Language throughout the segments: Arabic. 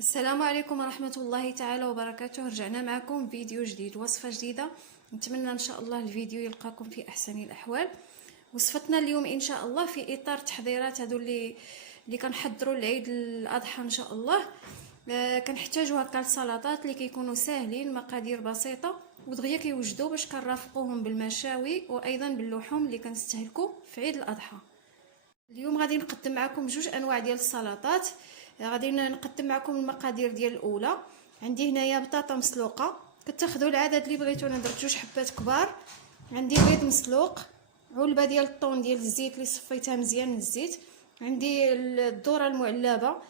السلام عليكم ورحمة الله تعالى وبركاته. رجعنا معكم فيديو جديد، وصفة جديدة. نتمنى ان شاء الله الفيديو يلقاكم في احسن الاحوال. وصفتنا اليوم ان شاء الله في اطار تحضيرات هادو اللي كنحضروا لعيد الاضحى ان شاء الله. كنحتاجوا هكا السلطات اللي كيكونوا ساهلين، مقادير بسيطة ودغيا كيوجدوا باش كنرافقوهم بالمشاوي وايضا باللحوم اللي كنستهلكوا في عيد الاضحى. اليوم غادي نقدم معكم جوج انواع ديال السلطات. غادي نقدم معكم المقادير ديال الاولى. عندي هنايا بطاطا مسلوقه، كتاخذوا العدد اللي بغيتو. انا درت جوج حبات كبار. عندي بيض مسلوق، علبه ديال الطون ديال الزيت اللي صفيتها مزيان من الزيت. عندي الذره المعلبه.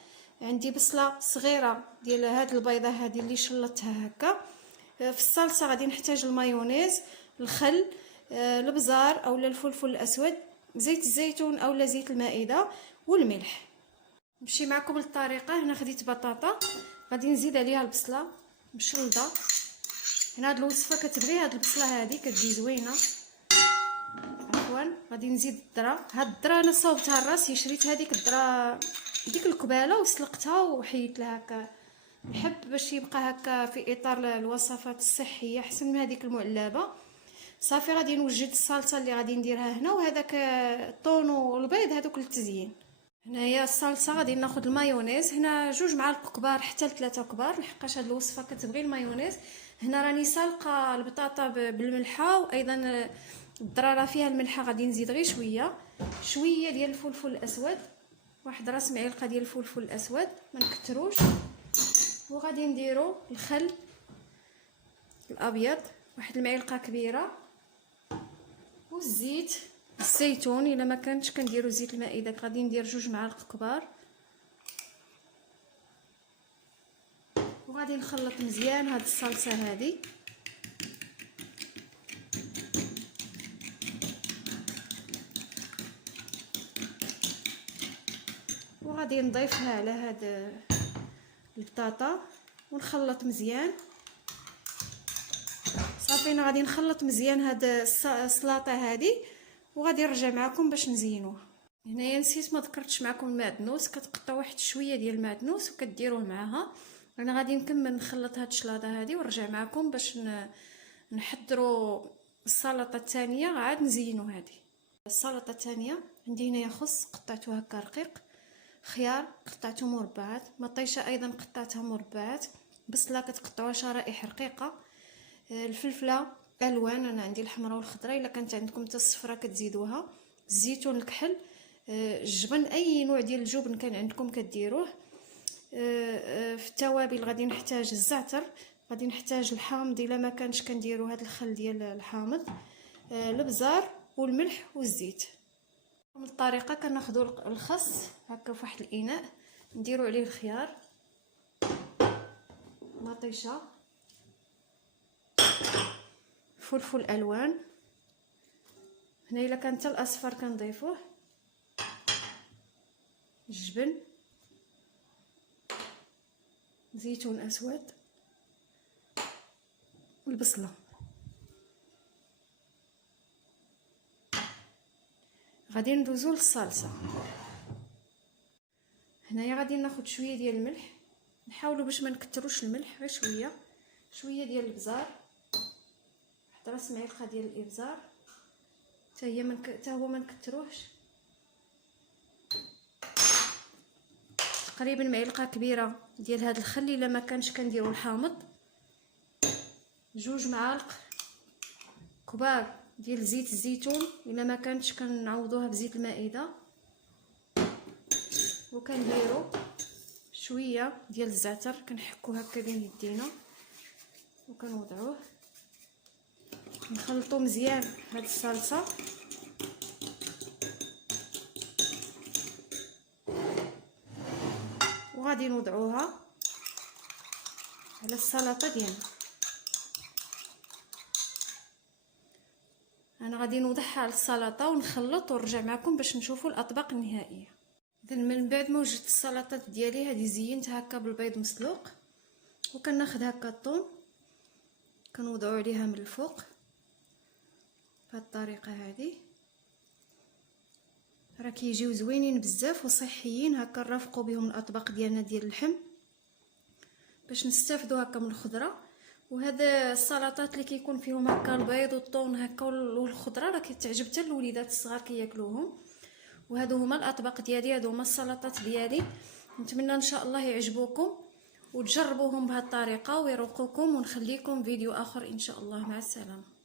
عندي بصله صغيره ديال هاد البيضه هذه اللي شلطتها هكا. في الصلصه غادي نحتاج المايونيز، الخل، البزار اولا الفلفل الاسود، زيت الزيتون اولا زيت المائده والملح. نمشي معكم للطريقه. هنا خديت بطاطا، غادي نزيد عليها البصله مشلضه. هنا هاد الوصفه كتبغي هاد البصله هذه كتجي زوينه. عفوا غادي نزيد الذره. هاد الذره انا صوبتها لراسي، شريت هذيك الذره ديك القباله وسلقتها وحيدت لها هكا. نحب باش يبقى هكا في اطار الوصفات الصحيه احسن من هذيك المعلبه. صافي غادي نوجد الصلصه اللي غادي نديرها هنا، وهذاك الطون والبيض هذوك للتزيين. هنايا الصلصه غادي ناخذ المايونيز. هنا 2 معالق كبار حتى ل3 كبار، لحقاش هاد الوصفه كتبغي المايونيز. هنا راني سالقه البطاطا بالملحه، وايضا الذره فيها الملحه. غادي نزيد غير شويه ديال الفلفل الاسود، واحد راس معلقه ديال الفلفل الاسود، ما نكتروش. وغادي نديرو الخل الابيض واحد المعلقه كبيره، والزيت الزيتون الا ما كانش كنديروا زيت المائده. غادي ندير 2 معالق كبار، وغادي نخلط مزيان هاد الصلصه هذه. وغادي نضيفها على هاد البطاطا ونخلط مزيان. صافي انا غادي نخلط مزيان هاد السلطه هذه، وغادي نرجع معكم باش نزينوها. هنايا نسيت ما ذكرتش معكم المعدنوس. كتقطعوا واحد شويه ديال المعدنوس وكديروه معاها. انا غادي نكمل نخلط هاد الشلاضه هذه ونرجع معكم باش نحضروا السلطه الثانيه. عاد نزينوا هذه السلطه الثانيه. عندي هنايا خص قطعته هكا رقيق، خيار قطعته مربعات، مطيشه ايضا قطعتها مربعات، بصله كتقطعوها شرائح رقيقه، الفلفله الوان انا عندي الحمراء والخضراء، الا كانت عندكم حتى الصفراء كتزيدوها، الزيتون، الكحل، الجبن، اي نوع ديال الجبن كان عندكم كديروه. في التوابل غادي نحتاج الزعتر، غادي نحتاج الحامض الا ما كانش كنديروا هذا الخل ديال الحامض، البزار والملح والزيت. من الطريقه كناخذوا الخس هكا في واحد الاناء، نديروا عليه الخيار، مطيشه، فلفل الوان، هنا الا كان حتى الاصفر كنضيفوه، الجبن، زيتون اسود، البصله. غادي ندوزو للصلصه. هنايا غادي ناخذ شويه ديال الملح، نحاولوا باش ما نكتروش الملح، غير شويه ديال البزار، واحد راس معلقه ديال الابزار حتى هو ما نكتروهش، تقريبا معلقه كبيره ديال هذا الخل الا ما كانش كنديروا الحامض، 2 معالق كبار ديال زيت الزيتون الا ما كانتش كنعوضوها بزيت المائده، وكنديروا شويه ديال الزعتر كنحكو هكا بين يدينا وكنوضعوه. نخلطوا مزيان هاد الصلصه. وغادي نوضعوها على السلطه ديالنا. انا غادي نوضعها على السلطه ونخلط ونرجع معكم باش نشوفوا الاطباق النهائيه. اذا من بعد ما وجدت السلطات ديالي هذه زينتها هكا بالبيض مسلوق، وكناخذ هكا الثوم كنوضعوا عليها من الفوق بهذه الطريقه هذه. راه كيجيو زوينين بزاف وصحيين، هكا نرافقوا بهم الاطباق ديالنا ديال اللحم. باش نستافدوا هكا من الخضره. وهذا السلطات اللي كيكون فيهم هكا البيض والطون هكا والخضره راه كتعجب حتى الوليدات الصغار كياكلوهم. وهادو هما الاطباق ديالي، هادو هما السلطات ديالي. نتمنى ان شاء الله يعجبوكم وتجربوهم بهذه الطريقه ويروقوكم، ونخليكم فيديو اخر ان شاء الله. مع السلامه.